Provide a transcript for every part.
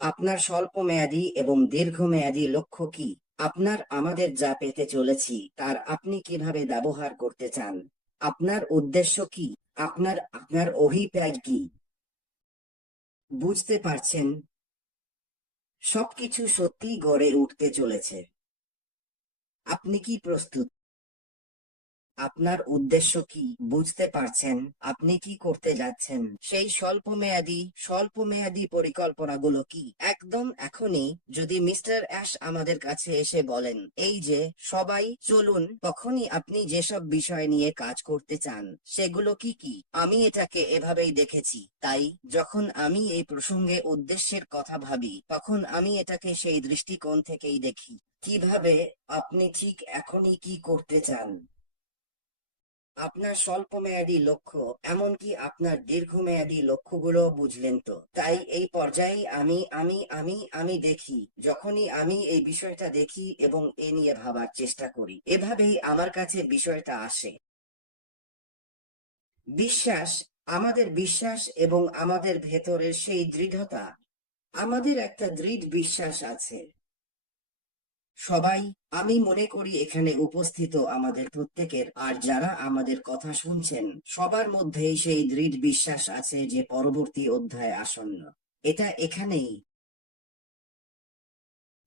আপনার স্বল্পমেয়াদী এবং দীর্ঘমেয়াদী লক্ষ্য কি? আপনার আমাদের যা পেতে চলেছি তার আপনি কিভাবে ব্যবহার করতে চান? আপনার উদ্দেশ্য কি? আপনার অভিপ্রায় কি? বুঝতে পারছেন, সবকিছু সত্যিই গড়ে উঠতে চলেছে। আপনি কি প্রস্তুত? আপনার উদ্দেশ্য কি? বুঝতে পারছেন আপনি কি করতে যাচ্ছেন? সেই স্বল্পমেয়াদী পরিকল্পনাগুলো কি? একদম এখনই যদি মিস্টার অ্যাশ আমাদের কাছে এসে বলেন, এই যে সবাই চলুন, তখনই আপনি যেসব বিষয় নিয়ে কাজ করতে চান সেগুলো কি কি? আমি এটাকে এভাবেই দেখেছি, তাই যখন আমি এই প্রসঙ্গে উদ্দেশ্যের কথা ভাবি তখন আমি এটাকে সেই দৃষ্টিকোণ থেকেই দেখি। কিভাবে? আপনি ঠিক এখনই কি করতে চান? আপনার স্বল্পমেয়াদী লক্ষ্য, এমনকি আপনার দীর্ঘমেয়াদী লক্ষ্যগুলো বুঝলেন তো? তাই এই পর্যায়ে আমি দেখি, যখনই আমি এই বিষয়টা দেখি এবং এ নিয়ে ভাবার চেষ্টা করি, এভাবেই আমার কাছে বিষয়টা আসে। বিশ্বাস, আমাদের বিশ্বাস এবং আমাদের ভেতরের সেই দৃঢ়তা। আমাদের একটা দৃঢ় বিশ্বাস আছে সবাই, আমি মনে করি এখানে উপস্থিত আমাদের প্রত্যেকের আর যারা আমাদের কথা শুনছেন সবার মধ্যেই সেই দৃঢ় বিশ্বাস আছে যে পরবর্তী অধ্যায় আসন্ন। এটা এখানেই,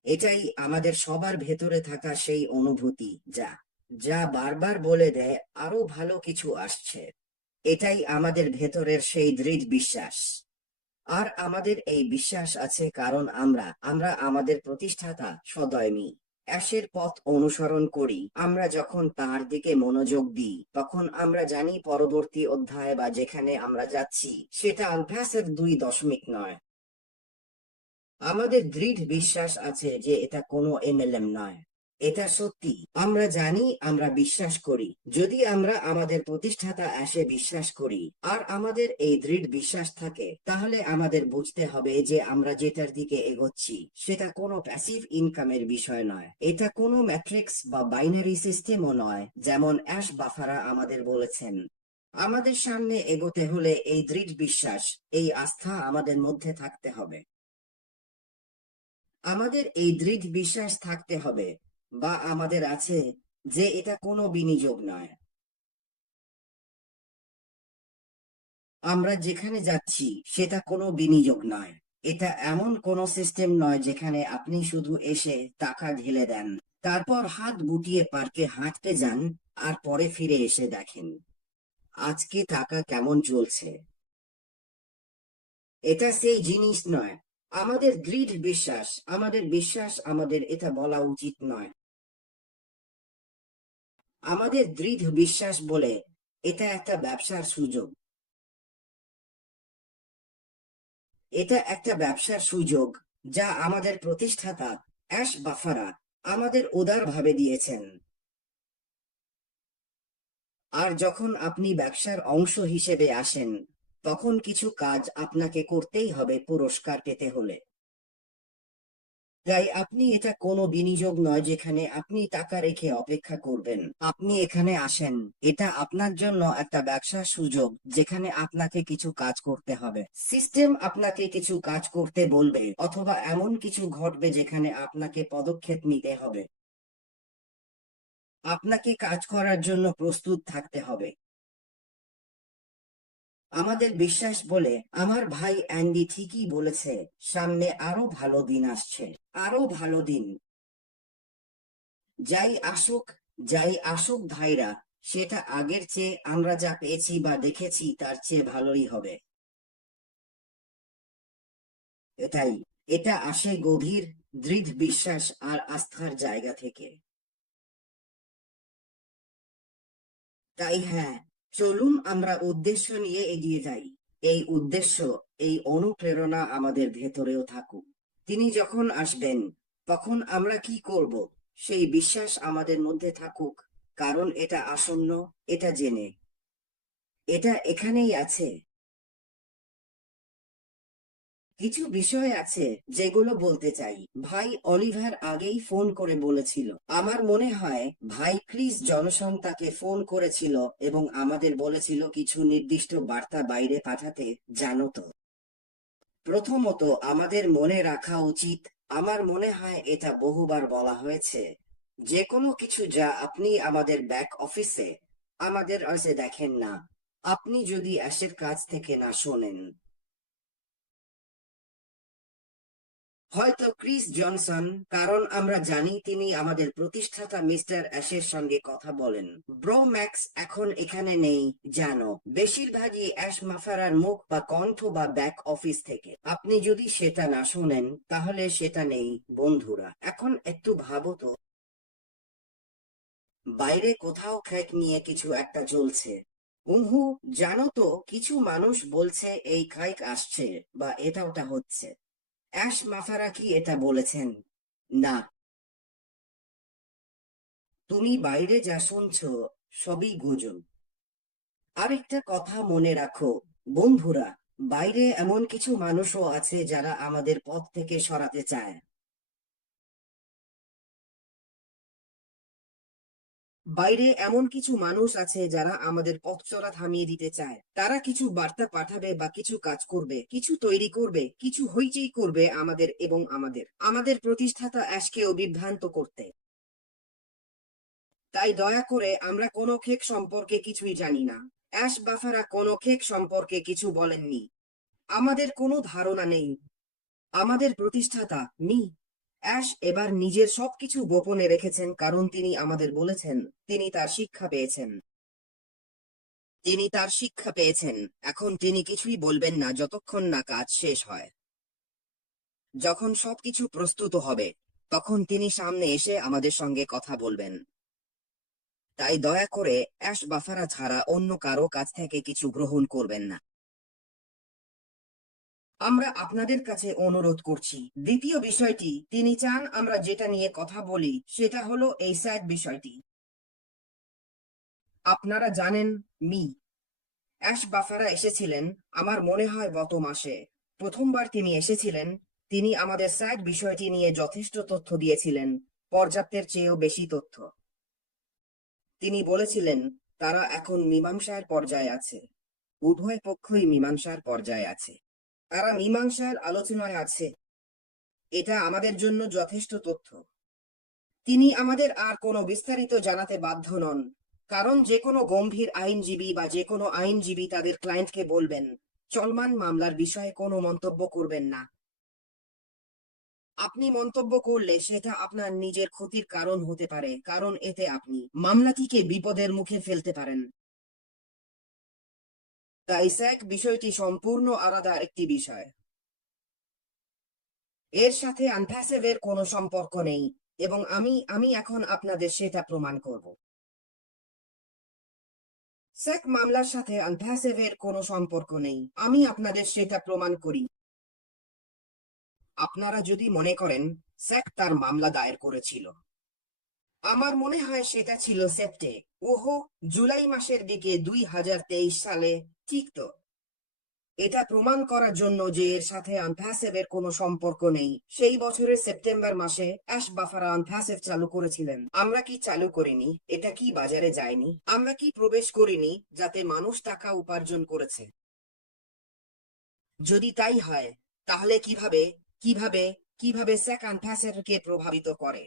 এটাই আমাদের সবার ভেতরে থাকা সেই অনুভূতি যা যা বারবার বলে দেয় আরো ভালো কিছু আসছে। এটাই আমাদের ভেতরের সেই দৃঢ় বিশ্বাস। আর আমাদের এই বিশ্বাস আছে কারণ আমরা আমাদের প্রতিষ্ঠাতা সদয়নি অ্যাশের পথ অনুসরণ করি। আমরা যখন তার দিকে মনোযোগ দিই তখন আমরা জানি পরবর্তী অধ্যায় বা যেখানে আমরা যাচ্ছি সেটা অভ্যাসের 2.9। আমাদের দৃঢ় বিশ্বাস আছে যে এটা কোনো এমএলএম নয়, এটা সত্যি। আমরা জানি, আমরা বিশ্বাস করি। যদি আমরা আমাদের প্রতিষ্ঠাতা আসে বিশ্বাস করি আর আমাদের এই দৃঢ় বিশ্বাস থাকে, তাহলে আমাদের বুঝতে হবে যে আমরা যেটার দিকে এগোচ্ছি সেটা কোনো প্যাসিভ ইনকামের বিষয় নয়। এটা কোনো ম্যাট্রিক্স বা বাইনারি সিস্টেমও নয়, যেমন অ্যাশ বাফারা আমাদের বলেছেন। আমাদের সামনে এগোতে হলে এই দৃঢ় বিশ্বাস, এই আস্থা আমাদের মধ্যে থাকতে হবে। আমাদের এই দৃঢ় বিশ্বাস থাকতে হবে, বা আমাদের আছে, যে এটা কোনো বিনিয়োগ নয়। আমরা যেখানে যাচ্ছি সেটা কোনো বিনিয়োগ নয়। এটা এমন কোনো সিস্টেম নয় যেখানে আপনি শুধু এসে টাকা ঢেলে দেন, তারপর হাত গুটিয়ে পার্কে হাঁটতে যান আর পরে ফিরে এসে দেখেন আজকে টাকা কেমন চলছে। এটা সেই জিনিস নয়। আমাদের দৃঢ় বিশ্বাস, আমাদের এটা বলা উচিত নয়। আমাদের দৃঢ় বিশ্বাস বলে এটা একটা ব্যবসার সুযোগ। এটা একটা ব্যবসার সুযোগ যা আমাদের প্রতিষ্ঠাতা অ্যাশ বাফারা আমাদের উদারভাবে দিয়েছেন। আর যখন আপনি ব্যবসার অংশ হিসেবে আসেন তখন কিছু কাজ আপনাকে করতেই হবে পুরস্কার পেতে হলে। তাই আপনি, এটা কোনো বিনিয়োগ নয় যেখানে আপনি টাকা রেখে অপেক্ষা করবেন। আপনি এখানে আসেন, এটা আপনার জন্য একটা ব্যবসার সুযোগ যেখানে আপনাকে কিছু কাজ করতে হবে। সিস্টেম আপনাকে কিছু কাজ করতে বলবে অথবা এমন কিছু ঘটবে যেখানে আপনাকে পদক্ষেপ নিতে হবে। আপনাকে কাজ করার জন্য প্রস্তুত থাকতে হবে। আমাদের বিশ্বাস বলে, আমার ভাই অ্যান্ডি ঠিকই বলেছে, সামনে আরো ভালো দিন আসছে, আরো ভালো দিন। যাই আসুক, যাই আসুক ভাইরা, সেটা আগের চেয়ে আমরা যা পেয়েছি বা দেখেছি তার চেয়ে ভালোই হবে। এটাই, এটা আসে গভীর দৃঢ় বিশ্বাস আর আস্থার জায়গা থেকে। তাই হ্যাঁ, চলুন আমরা উদ্দেশ্য নিয়ে এগিয়ে যাই। এই উদ্দেশ্য, এই অনুপ্রেরণা আমাদের ভেতরেও থাকুক। তিনি যখন আসবেন তখন আমরা কি করব সেই বিশ্বাস আমাদের মধ্যে থাকুক, কারণ এটা আসন্ন, এটা জেনে। এটা এখানেই আছে। কিছু বিষয় আছে যেগুলো বলতে চাই। ভাই অলিভার আগেই ফোন করে বলেছিল, আমার মনে হয় ভাই ক্রিস জনসন তাকে ফোন করেছিল এবং আমাদের বলেছিল কিছু নির্দিষ্ট বার্তা বাইরে পাঠাতে, জানো তো। প্রথমত আমাদের মনে রাখা উচিত, আমার মনে হয় এটা বহুবার বলা হয়েছে, যে কোনো কিছু যা আপনি আমাদের ব্যাক অফিসে আমাদের কাছে দেখেন না, আপনি যদি অ্যাশের কাছ থেকে না শোনেন। হয়তো ক্রিস জনসন, কারণ আমরা জানি তিনি আমাদের প্রতিষ্ঠাতা মিস্টার অ্যাশের সঙ্গে কথা বলেন। ব্রো ম্যাক্স এখন এখানে নেই, জানো, বেশিরভাগই অ্যাশ মাফারার মুখ বা কণ্ঠ বা ব্যাক অফিস থেকে। আপনি যদি সেটা না শোনেন তাহলে সেটা নেই। বন্ধুরা, এখন একটু ভাবো তো, বাইরে কোথাও খ্যাক নিয়ে কিছু একটা চলছে। উহু, জানো তো, কিছু মানুষ বলছে এই খাইক আসছে বা এটা ওটা হচ্ছে। অ্যাশ মাফারা কি এটা বলেছেন? না। তুমি বাইরে যা শুনছো সবই গুজব। আরেকটা কথা মনে রাখো, বন্ধুরা, বাইরে এমন কিছু মানুষও আছে যারা আমাদের পথ থেকে সরাতে চায়। বাইরে এমন কিছু মানুষ আছে যারা আমাদের পথ চলা থামিয়ে দিতে চায়। তারা কিছু বার্তা পাঠাবে বা কিছু কাজ করবে, কিছু তৈরি করবে, কিছু হইচই করবে আমাদের এবং আমাদের প্রতিষ্ঠাতা অ্যাশকে বিভ্রান্ত করতে। তাই দয়া করে, আমরা কোনো কেক সম্পর্কে কিছুই জানি না। অ্যাশ বাফারা কোনো কেক সম্পর্কে কিছু বলেননি। আমাদের কোনো ধারণা নেই। আমাদের প্রতিষ্ঠাতা অ্যাশ এবার নিজের সবকিছু গোপনে রেখেছেন, কারণ তিনি আমাদের বলেছেন তিনি তার শিক্ষা পেয়েছেন। এখন তিনি কিছুই বলবেন না যতক্ষণ না কাজ শেষ হয়। যখন সবকিছু প্রস্তুত হবে, তখন তিনি সামনে এসে আমাদের সঙ্গে কথা বলবেন। তাই দয়া করে অ্যাশ বাফারা ছাড়া অন্য কারো কাছ থেকে কিছু গ্রহণ করবেন না। আমরা আপনাদের কাছে অনুরোধ করছি। দ্বিতীয় বিষয়টি, তিনি চান আমরা যেটা নিয়ে কথা বলি সেটা হলো এই স্যাড বিষয়টি। আপনারা জানেন, মি অ্যাশ বাফারা এসেছিলেন, আমার মনে হয় গত মাসে। প্রথমবার তিনি এসেছিলেন, তিনি আমাদের স্যাড বিষয়টি নিয়ে যথেষ্ট তথ্য দিয়েছিলেন, পর্যাপ্তের চেয়েও বেশি তথ্য। তিনি বলেছিলেন তারা এখন মীমাংসার পর্যায়ে আছে। উভয় পক্ষই মীমাংসার পর্যায়ে আছে। তারা মীমাংসার আলোচনায় আছে। এটা আমাদের জন্য যথেষ্ট তথ্য। তিনি আমাদের আর কোনো বিস্তারিত জানাতে বাধ্য নন, কারণ যে কোনো গম্ভীর আইনজীবী বা যে কোনো আইনজীবী তাদের ক্লায়েন্টকে বলবেন চলমান মামলার বিষয়ে কোনো মন্তব্য করবেন না। আপনি মন্তব্য করলে সেটা আপনার নিজের ক্ষতির কারণ হতে পারে, কারণ এতে আপনি মামলাটিকে বিপদের মুখে ফেলতে পারেন। তাই স্যাক বিষয়টি সম্পূর্ণ আলাদা একটি বিষয়। এর সাথে আনফ্যাসেভের কোনো সম্পর্ক নেই, এবং আমি এখন আপনাদের সেটা প্রমাণ করব। স্যাক মামলার সাথে আনফ্যাসেভের কোনো সম্পর্ক নেই, আমি আপনাদের সেটা প্রমাণ করি। আপনারা যদি মনে করেন স্যাক তার মামলা দায়ের করেছিল, আমার মনে হয় সেটা ছিল ওহো, জুলাই মাসের দিকে 2023 সালে, ঠিক তো? এটা প্রমাণ করার জন্য যে এর সাথে আনফ্যাসেভের কোনো সম্পর্ক নেই, সেই বছরের সেপ্টেম্বর মাসে অ্যাশ বাফারা আনফ্যাসেভ চালু করেছিলেন। আমরা কি চালু করিনি? এটা কি বাজারে যায়নি? আমরা কি প্রবেশ করিনি যাতে মানুষ টাকা উপার্জন করেছে? যদি তাই হয়, তাহলে কিভাবে কিভাবে স্যাক আনফ্যাসেভকে প্রভাবিত করে?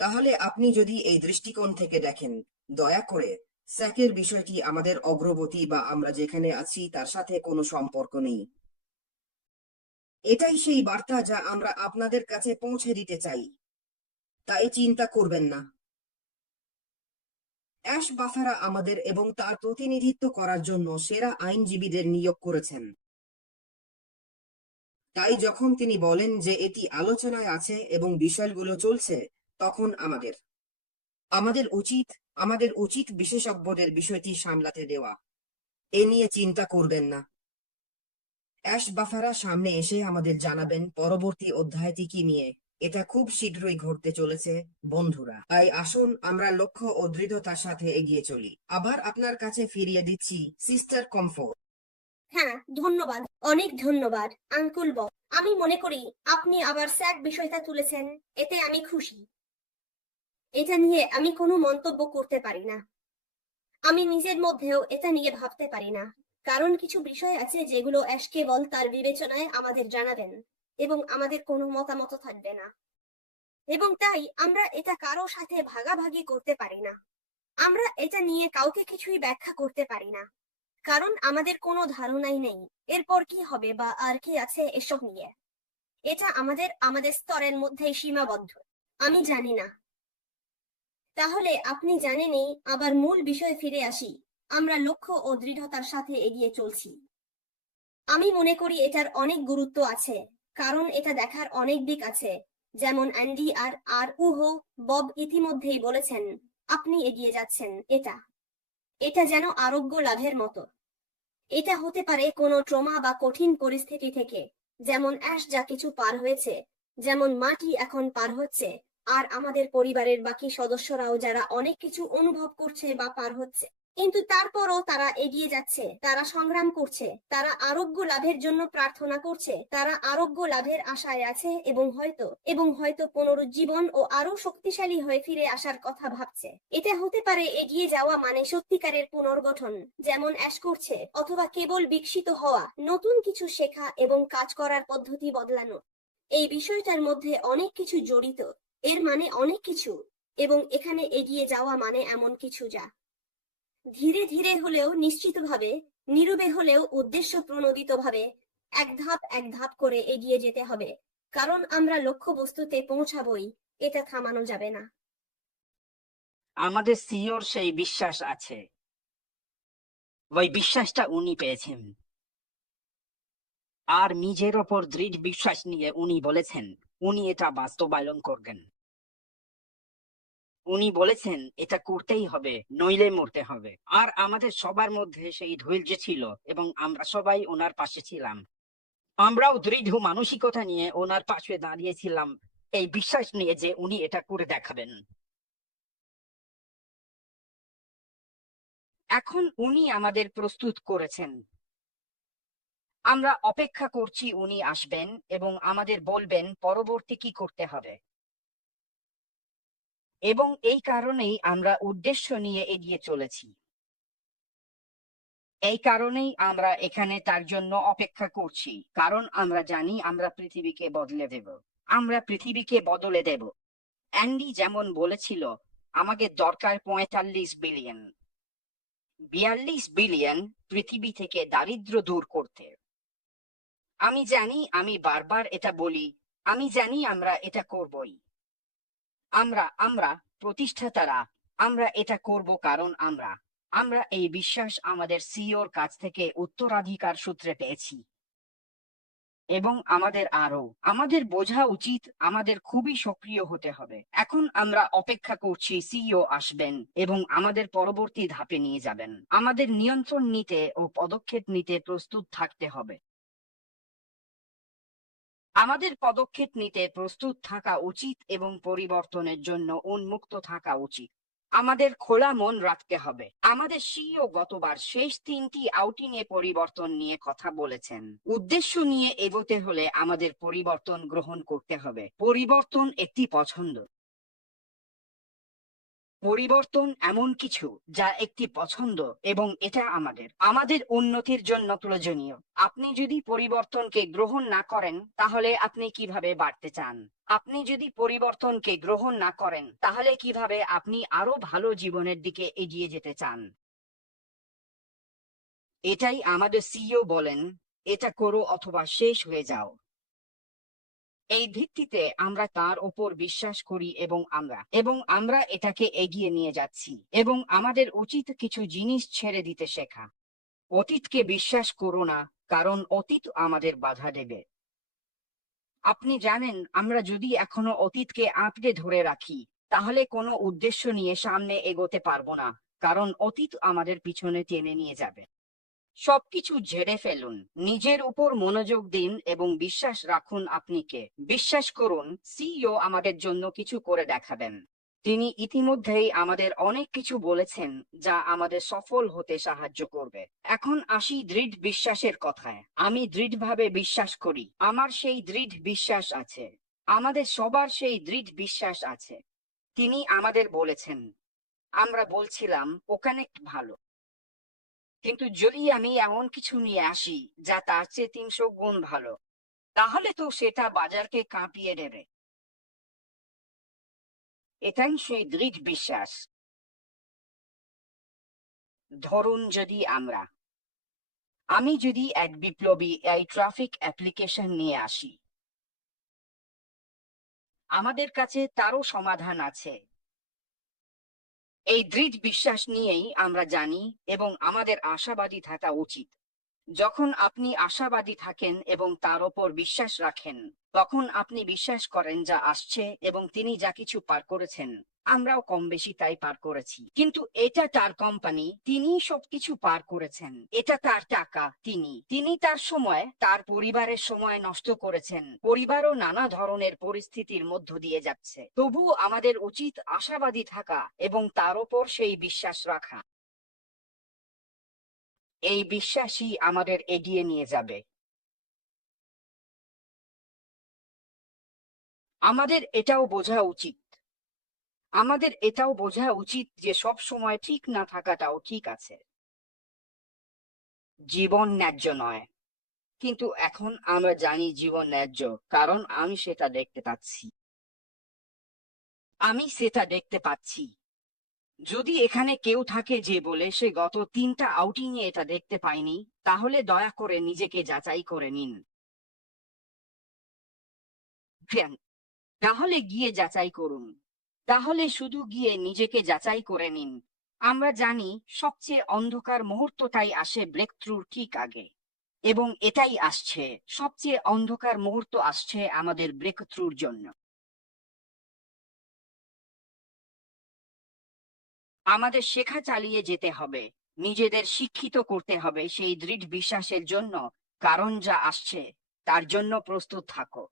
তাহলে আপনি যদি এই দৃষ্টিকোণ থেকে দেখেন, দয়া করে, স্যাকের বিষয়টি আমাদের অগ্রগতি বা আমরা যেখানে আছি তার সাথে কোনো সম্পর্ক নেই। এটাই সেই বার্তা যা আমরা আপনাদের কাছে পৌঁছে দিতে চাই। তাই চিন্তা করবেন না। অ্যাশ বাফারা আমাদের এবং তার প্রতিনিধিত্ব করার জন্য সেরা আইনজীবীদের নিয়োগ করেছেন। তাই যখন তিনি বলেন যে এটি আলোচনায় আছে এবং বিষয়গুলো চলছে, তখন আমাদের উচিত আমাদের উচিত বিশেষজ্ঞদের বিষয়টি সামলাতে দেওয়া। এ নিয়ে চিন্তা করবেন না। অ্যাশ বাফারা সামনে এসে আমাদের জানাবেন পরবর্তী অধ্যায়টি কি নিয়ে। এটা খুব শীঘ্রই ঘটতে চলেছে, বন্ধুরা। তাই আসুন আমরা লক্ষ্য ও দৃঢ়তার সাথে এগিয়ে চলি। আবার আপনার কাছে ফিরিয়ে দিচ্ছি সিস্টার কমফোর্ট। হ্যাঁ, ধন্যবাদ, অনেক ধন্যবাদ আঙ্কুল বব। আমি মনে করি আপনি আবার স্যাক বিষয়টা তুলেছেন, এতে আমি খুশি। এটা নিয়ে আমি কোনো মন্তব্য করতে পারি না। আমি নিজের মধ্যেও এটা নিয়ে ভাবতে পারি না, কারণ কিছু বিষয় আছে যেগুলো অ্যাশ কেবল তার বিবেচনায় আমাদের জানাবেন এবং আমাদের কোনো মতামত থাকবে না, এবং তাই আমরা এটা কারো সাথে ভাগাভাগি করতে পারি না। আমরা এটা নিয়ে কাউকে কিছুই ব্যাখ্যা করতে পারি না, কারণ আমাদের কোনো ধারণাই নেই এরপর কি হবে বা আর কি আছে এসব নিয়ে। এটা আমাদের স্তরের মধ্যেই সীমাবদ্ধ। আমি জানি না। তাহলে আপনি জানেনই, আবার মূল বিষয়ে ফিরে আসি। আমরা লক্ষ্য ও দৃঢ়তার সাথে এগিয়ে চলছি। আমি মনে করি এটার অনেক গুরুত্ব আছে, কারণ এটা দেখার অনেক দিক আছে। যেমন অ্যান্ডি আর উহো বব ইতিমধ্যেই বলেছেন, আপনি এগিয়ে যাচ্ছেন। এটা এটা যেন আরোগ্য লাভের মতো। এটা হতে পারে কোনো ট্রমা বা কঠিন পরিস্থিতি থেকে, যেমন অ্যাশ যা কিছু পার হয়েছে, যেমন মাটি এখন পার হচ্ছে, আর আমাদের পরিবারের বাকি সদস্যরাও যারা অনেক কিছু অনুভব করছে বা পার হচ্ছে, কিন্তু তারপরও তারা এগিয়ে যাচ্ছে, তারা সংগ্রাম করছে, তারা আরোগ্য লাভের জন্য প্রার্থনা করছে, তারা আরোগ্য লাভের আশায় আছে এবং হয়তো পুনরুজ্জীবন ও আরো শক্তিশালী হয়ে ফিরে আসার কথা ভাবছে। এটা হতে পারে এগিয়ে যাওয়া মানে সত্যিকারের পুনর্গঠন, যেমন অ্যাশ করছে, অথবা কেবল বিকশিত হওয়া, নতুন কিছু শেখা এবং কাজ করার পদ্ধতি বদলানো। এই বিষয়টার মধ্যে অনেক কিছু জড়িত, এর মানে অনেক কিছু, এবং এখানে এগিয়ে যাওয়া মানে এমন কিছু যা ধীরে ধীরে হলেও নিশ্চিতভাবে, নীরবে হলেও উদ্দেশ্য প্রণোদিতভাবে এক ধাপ করে এগিয়ে যেতে হবে, কারণ আমরা লক্ষ্যবস্তুতে পৌঁছাবই, এটা থামানো যাবে না। আমাদের সিওর সেই বিশ্বাস আছে, ওই বিশ্বাসটা উনি পেয়েছেন। আর নিজের ওপর দৃঢ় বিশ্বাস নিয়ে উনি বলেছেন উনি এটা বাস্তবায়ন করবেন। উনি বলেছেন এটা করতেই হবে, নইলে মরতে হবে। আর আমাদের সবার মধ্যে সেই ধৈর্য ছিল এবং আমরা সবাই ওনার পাশে ছিলাম। আমরাও দৃঢ় মানসিকতা নিয়ে ওনার পাশে দাঁড়িয়েছিলাম, এই বিশ্বাস নিয়ে যে উনি এটা করে দেখাবেন। এখন উনি আমাদের প্রস্তুত করেছেন। আমরা অপেক্ষা করছি উনি আসবেন এবং আমাদের বলবেন পরবর্তী কি করতে হবে। এবং এই কারণেই আমরা উদ্দেশ্য নিয়ে এগিয়ে চলেছি। এই কারণেই আমরা এখানে তার জন্য অপেক্ষা করছি, কারণ আমরা জানি আমরা পৃথিবীকে বদলে দেব। আমরা পৃথিবীকে বদলে দেব। অ্যান্ডি যেমন বলেছিল, আমাকে দরকার ৪৫ বিলিয়ন, ৪২ বিলিয়ন পৃথিবী থেকে দারিদ্র্য দূর করতে। আমি জানি, আমি বারবার এটা বলি, আমি জানি আমরা এটা করবই। আমরা প্রতিষ্ঠাতারা, আমরা এটা করব কারণ আমরা এই বিশ্বাস আমাদের সিইওর কাছ থেকে উত্তরাধিকার সূত্রে পেয়েছি। এবং আমাদের বোঝা উচিত, আমাদের খুবই সক্রিয় হতে হবে। এখন আমরা অপেক্ষা করছি সিইও আসবেন এবং আমাদের পরবর্তী ধাপে নিয়ে যাবেন। আমাদের নিয়ন্ত্রণ নিতে ও পদক্ষেপ নিতে প্রস্তুত থাকতে হবে। আমাদের পদক্ষেপ নিতে প্রস্তুত থাকা উচিত এবং পরিবর্তনের জন্য উন্মুক্ত থাকা উচিত। আমাদের খোলা মন রাখতে হবে। আমাদের সিইও গতবার শেষ 3টি আউটিংয়ে পরিবর্তন নিয়ে কথা বলেছেন। উদ্দেশ্য নিয়ে এগোতে হলে আমাদের পরিবর্তন গ্রহণ করতে হবে। পরিবর্তন একটি পছন্দ। পরিবর্তন এমন কিছু যা একটি পছন্দ এবং এটা আমাদের উন্নতির জন্য প্রয়োজনীয়। আপনি যদি পরিবর্তনকে গ্রহণ না করেন তাহলে আপনি কিভাবে বাড়তে চান? আপনি যদি পরিবর্তনকে গ্রহণ না করেন তাহলে কিভাবে আপনি আরো ভালো জীবনের দিকে এগিয়ে যেতে চান? এটাই আমাদের সিইও বলেন, এটা করো অথবা শেষ হয়ে যাও। এই ভিত্তিতে আমরা তার ওপর বিশ্বাস করি এবং আমরা এটাকে এগিয়ে নিয়ে যাচ্ছি। এবং আমাদের উচিত কিছু জিনিস ছেড়ে দিতে শেখা। অতীতকে বিশ্বাস করো না, কারণ অতীত আমাদের বাধা দেবে। আপনি জানেন, আমরা যদি এখনো অতীতকে আঁকড়ে ধরে রাখি তাহলে কোনো উদ্দেশ্য নিয়ে সামনে এগোতে পারবো না, কারণ অতীত আমাদের পিছনে টেনে নিয়ে যাবে। সবকিছু ঝেড়ে ফেলুন, নিজের উপর মনোযোগ দিন এবং বিশ্বাস রাখুন আপনি কে। বিশ্বাস করুন, সিইও আমাদের জন্য কিছু করে দেখাবেন। তিনি ইতিমধ্যেই আমাদের অনেক কিছু বলেছেন যা আমাদের সফল হতে সাহায্য করবে। এখন আসি দৃঢ় বিশ্বাসের কথায়। আমি দৃঢ়ভাবে বিশ্বাস করি, আমার সেই দৃঢ় বিশ্বাস আছে। আমাদের সবার সেই দৃঢ় বিশ্বাস আছে। তিনি আমাদের বলেছেন। আমরা বলছিলাম ওখানে ভালো। কিন্তু যদি আমি এমন কিছু নিয়ে আসি যা তার চেয়ে 300 গুণ ভালো, তাহলে তো সেটা বাজারকে কাঁপিয়ে দেবে। এটাই সেই দৃঢ় বিশ্বাস। ধরুন যদি আমি যদি এক বিপ্লবী এই ট্রাফিক অ্যাপ্লিকেশন নিয়ে আসি, আমাদের কাছে তারও সমাধান আছে। এই দৃঢ় বিশ্বাস নিয়েই আমরা জানি এবং আমাদের আশাবাদী থাকা উচিত। যখন আপনি আশাবাদী থাকেন এবং তার ওপর বিশ্বাস রাখেন, তখন আপনি বিশ্বাস করেন যা আসছে এবং তিনি যা কিছু পার করেছেন, আমরাও কম বেশি তাই পার করেছি। কিন্তু এটা তার কোম্পানি, তিনি সবকিছু পার করেছেন। এটা তার টাকা, তিনি তার সময়, তার পরিবারের সময় নষ্ট করেছেন। পরিবারও নানা ধরনের পরিস্থিতির মধ্য দিয়ে যাচ্ছে। তবুও আমাদের উচিত আশাবাদী থাকা এবং তার ওপর সেই বিশ্বাস রাখা। এই বিশ্বাসই আমাদের এগিয়ে নিয়ে যাবে। আমাদের এটাও বোঝা উচিত যে সব সময় ঠিক না থাকাটাও ঠিক আছে। জীবন ন্যায্য নয়, কিন্তু এখন আমরা জানি জীবন ন্যায্য, কারণ আমি সেটা দেখতে পাচ্ছি। যদি এখানে কেউ থাকে যে বলে সে গত 3টা আউটিং এ এটা দেখতে পায়নি, তাহলে দয়া করে নিজেকে যাচাই করে নিন। তাহলে গিয়ে যাচাই করুন। তাহলে শুধু গিয়ে নিজেকে যাচাই করে নিন। আমরা জানি সবচেয়ে অন্ধকার মুহূর্তটাই আসে ব্রেক থ্রুর ঠিক আগে, এবং এটাই আসছে, সবচেয়ে অন্ধকার মুহূর্ত আসছে আমাদের ব্রেক থ্রুর জন্য। আমাদের শেখা চালিয়ে যেতে হবে, নিজেদের শিক্ষিত করতে হবে সেই দৃঢ় বিশ্বাসের জন্য, কারণ যা আসছে তার জন্য প্রস্তুত থাকো।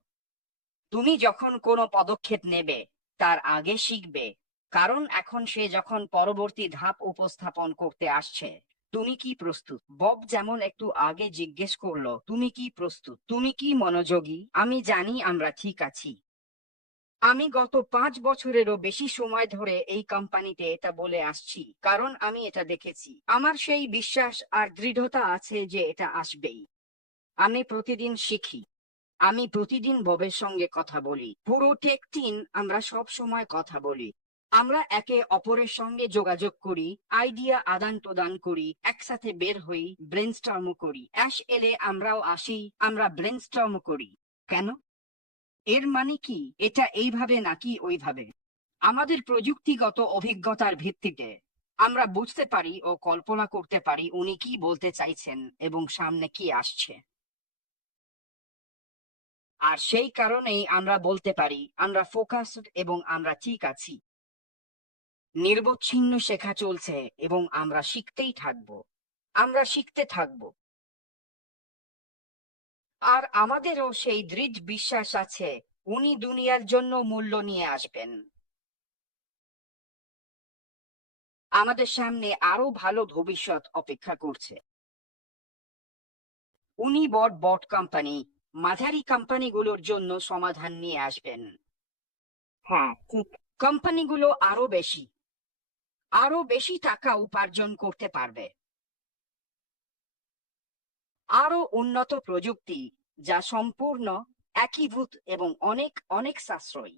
তুমি যখন কোনো পদক্ষেপ নেবে তার আগে শিখবে, কারণ এখন সে যখন পরবর্তী ধাপ উপস্থাপন করতে আসছে। তুমি কি প্রস্তুত? বব যেমন একটু আগে জিজ্ঞেস করলো, তুমি কি প্রস্তুত, তুমি কি মনোযোগী? আমি জানি আমরা ঠিক আছি। আমি গত 5 বছরেরও বেশি সময় ধরে এই কোম্পানিতে এটা বলে আসছি, কারণ আমি এটা দেখেছি। আমার সেই বিশ্বাস আর দৃঢ়তা আছে যে এটা আসবেই। আমি প্রতিদিন শিখি। আমি প্রতিদিন ববের সঙ্গে কথা বলি। পুরো টেক টিম আমরা সব সময় কথা বলি। আমরা একে অপরের সঙ্গে যোগাযোগ করি, আইডিয়া আদান প্রদান করি, একসাথে বের হই, ব্রেনস্টর্ম করি। অ্যাশ এলে আমরাও আসি, আমরা ব্রেনস্টর্ম করি। কেন? এর মানে কি এটা এইভাবে নাকি ওইভাবে? আমাদের প্রযুক্তিগত অভিজ্ঞতার ভিত্তিতে আমরা বুঝতে পারি ও কল্পনা করতে পারি উনি কি বলতে চাইছেন এবং সামনে কি আসছে। আর সেই কারণেই আমরা বলতে পারি আমরা ফোকাসড এবং আমরা ঠিক আছি। নিরবচ্ছিন্ন শেখা চলছে এবং আমরা শিখতেই থাকবো। আমরা শিখতে থাকবো। আর আমাদেরও সেই দৃঢ় বিশ্বাস আছে উনি দুনিয়ার জন্য মূল্য নিয়ে আসবেন। আমাদের সামনে আরো ভালো ভবিষ্যৎ অপেক্ষা করছে। উনি বড় কোম্পানি, মাঝারি কোম্পানিগুলোর জন্য সমাধান নিয়ে আসবেন। হ্যাঁ, ঠিক। কোম্পানিগুলো আরো বেশি টাকা উপার্জন করতে পারবে। আরো উন্নত প্রযুক্তি, যা সম্পূর্ণ একীভূত এবং অনেক অনেক সাশ্রয়ী।